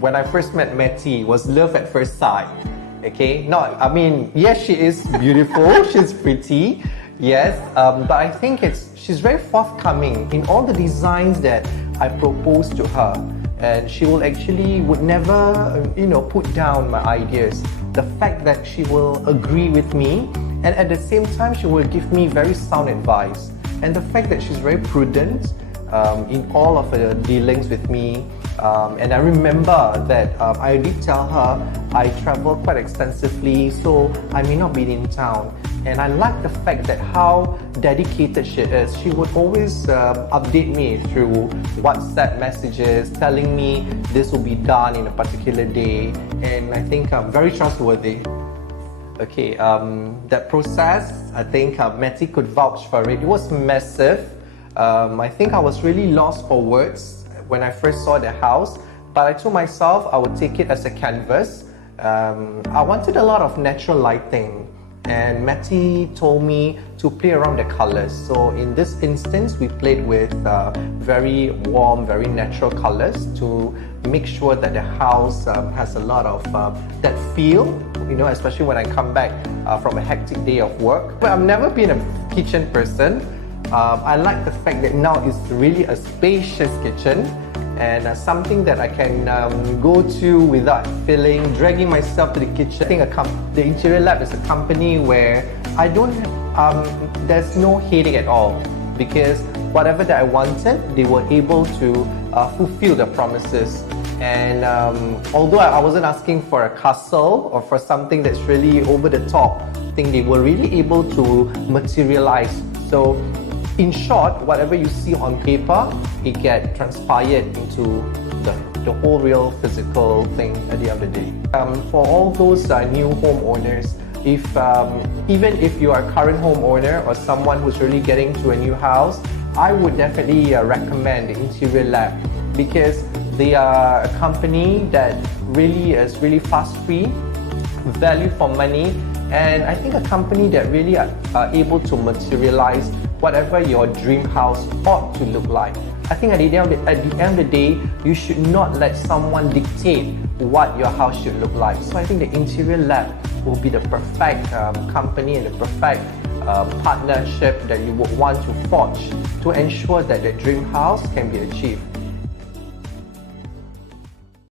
When I first met Matty, it was love at first sight. Okay, yes, she is beautiful, she's pretty, yes, but I think she's very forthcoming in all the designs that I proposed to her, and she would never, put down my ideas. The fact that she will agree with me, and at the same time, she will give me very sound advice, and the fact that she's very prudent in all of her dealings with me. And I remember that I did tell her I travel quite extensively, so I may not be in town. And I like the fact that how dedicated she is. She would always update me through WhatsApp messages, telling me this will be done in a particular day. And I think I'm very trustworthy. Okay, that process, I think Matty could vouch for it. It was massive. I think I was really lost for words when I first saw the house, but I told myself I would take it as a canvas. I wanted a lot of natural lighting, and Matty told me to play around the colors. So in this instance, we played with very warm, very natural colors to make sure that the house has a lot of that feel, especially when I come back from a hectic day of work. But I've never been a kitchen person. I like the fact that now it's really a spacious kitchen, and something that I can go to without dragging myself to the kitchen. I think the Interior Lab is a company where there's no headache at all, because whatever that I wanted, they were able to fulfill the promises. And although I wasn't asking for a castle or for something that's really over the top, I think they were really able to materialize. So in short, whatever you see on paper, it gets transpired into the whole real physical thing at the end of the day. For all those new homeowners, even if you are a current homeowner or someone who's really getting to a new house, I would definitely recommend the Interior Lab, because they are a company that really is really fuss-free, value for money, and I think a company that really are able to materialize whatever your dream house ought to look like. I think at the end of the day, you should not let someone dictate what your house should look like. So I think the Interior Lab will be the perfect company and the perfect partnership that you would want to forge to ensure that the dream house can be achieved.